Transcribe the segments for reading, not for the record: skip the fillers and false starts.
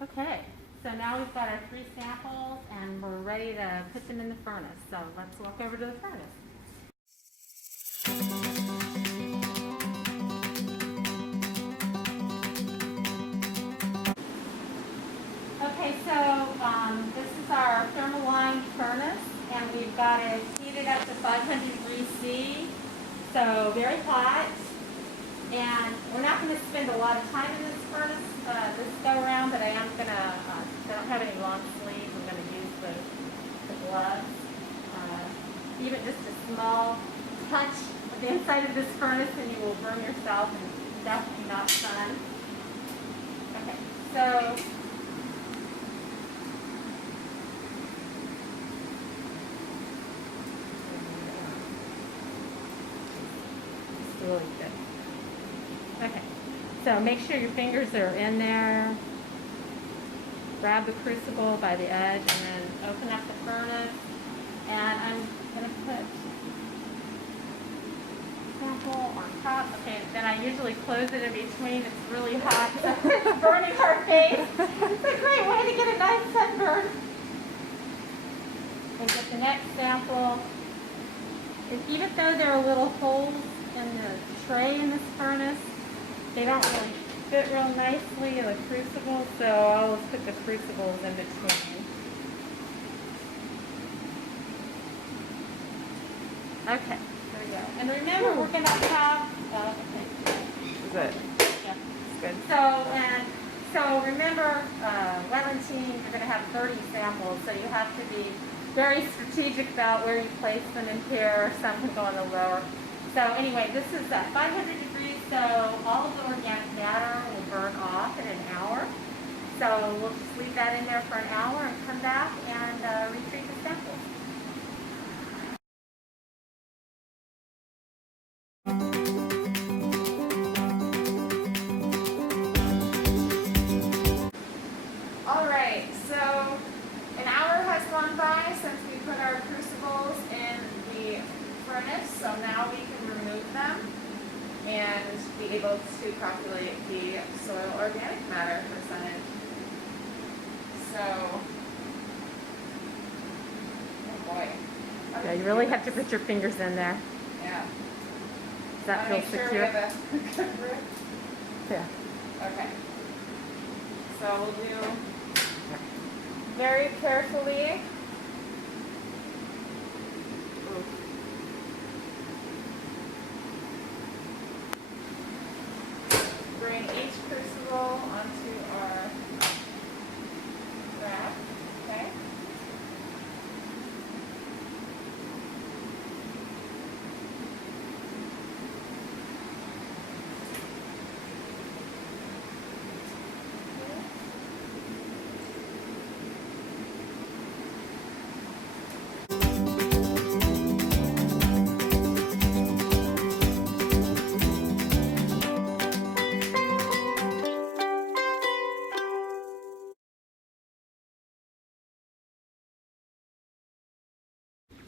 Okay, so now we've got our 3 samples and we're ready to put them in the furnace. So let's walk over to the furnace. Okay, so this is our thermal line furnace, and we've got it heated up to 500 degrees C, so very hot. And we're not going to spend a lot of time in this furnace this go around, but I am going to, I don't have any long sleeves, I'm going to use the gloves. Even just a small touch of the inside of this furnace and you will burn yourself, and definitely not fun. Okay, so it's really good. Okay, so make sure your fingers are in there. Grab the crucible by the edge and then open up the furnace. And I'm going to put sample on top. Okay, then I usually close it in between. It's really hot, so it's burning our face. It's a great way to get a nice sunburn. And get the next sample. And even though there are little holes in the tray in this furnace, they don't really fit real nicely in the crucible, so I'll just put the crucibles in between. Okay, there we go. And remember, we're going to have, Is it? yeah. It's good. So remember, Wellington, you're going to have 30 samples, so you have to be very strategic about where you place them in here. Some can go on the lower. So anyway, this is at 500 degrees, so all of the organic matter will burn off in an hour. So we'll just leave that in there for an hour and come back and retrieve the samples. Alright, so an hour has gone by since we put our crucibles in the furnace, so now we can remove them and be able to calculate the soil organic matter percentage. So, oh boy. Yeah, you really have to put your fingers in there. Yeah. Does that feel Make sure secure? we have a good grip. Yeah. Okay. So we'll do very carefully. Bring each crucible onto our rack. Okay.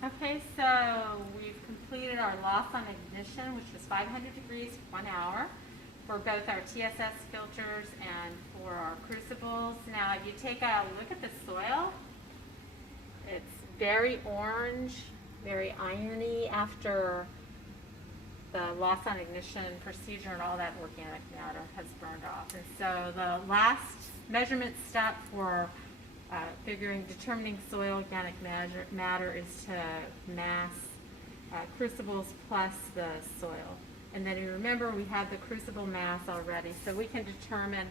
Okay, so we've completed our loss on ignition, which was 500 degrees for 1 hour for both our TSS filters and for our crucibles. Now, if you take a look at the soil, it's very orange, very irony after the loss on ignition procedure and all that organic matter has burned off. And so the last measurement step for determining soil organic matter is to mass crucibles plus the soil. And then you remember we have the crucible mass already, so we can determine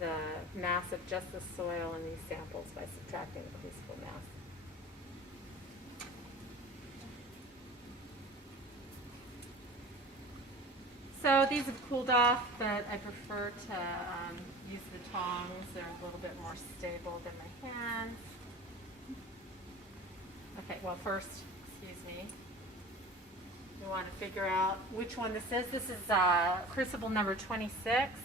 the mass of just the soil in these samples by subtracting the crucible mass. So these have cooled off, but I prefer to use the tongs. They're a little bit more stable than my hands. Okay, well first, excuse me, we want to figure out which one this is. This is crucible number 26.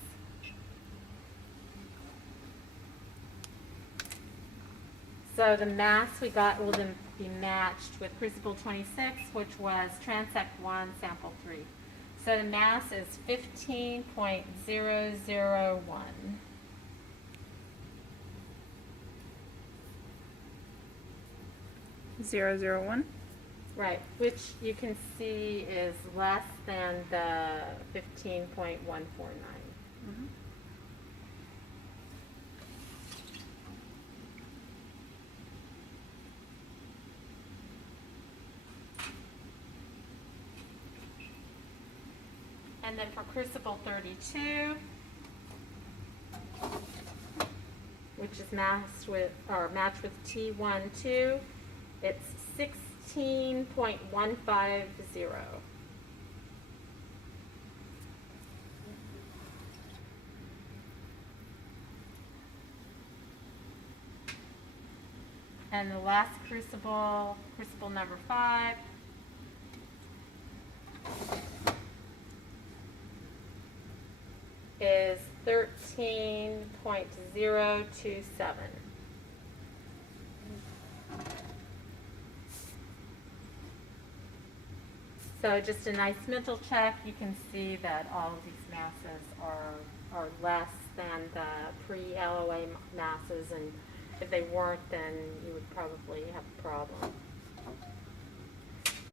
So the mass we got will then be matched with crucible 26, which was transect 1, sample 3. So the mass is 15.001. 001. Right, which you can see is less than the 15.149. Mhm. And then for Crucible 32, which is matched with T12, it's 16.150. And the last crucible, crucible number 5, is 13.027. So just a nice mental check. You can see that all of these masses are less than the pre-LOA masses, and if they weren't, then you would probably have a problem.